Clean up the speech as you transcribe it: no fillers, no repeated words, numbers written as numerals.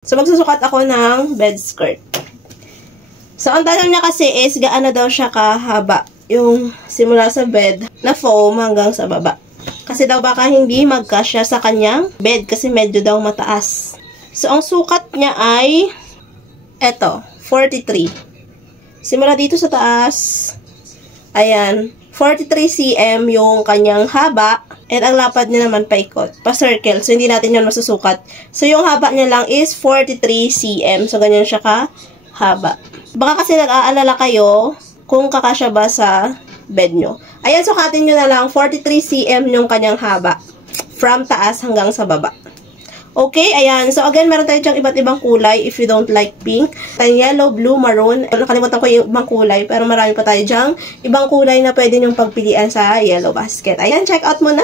So, magsusukat ako ng bed skirt. So, ang tanong niya kasi is, gaano daw siya kahaba yung simula sa bed na foam hanggang sa baba. Kasi daw baka hindi magkasya sa kanyang bed kasi medyo daw mataas. So, ang sukat niya ay eto, 43. Simula dito sa taas, ayan, 43 cm yung kanyang haba. And ang lapad niya naman paikot, pa-circle. So, hindi natin yun masusukat. So, yung haba niya lang is 43 cm. So, ganyan siya kahaba. Baka kasi nag-aalala kayo kung kakasya ba sa bed nyo. Ayan, sukatin nyo na lang 43 cm yung kanyang haba. From taas hanggang sa baba. Okay, ayan. So, again, meron tayo dyang iba't ibang kulay if you don't like pink. Tayo yellow, blue, maroon. Nakalimutan ko yung ibang kulay, pero marami pa tayo dyang ibang kulay na pwede nyong pagpilian sa yellow basket. Ayan, check out mo na!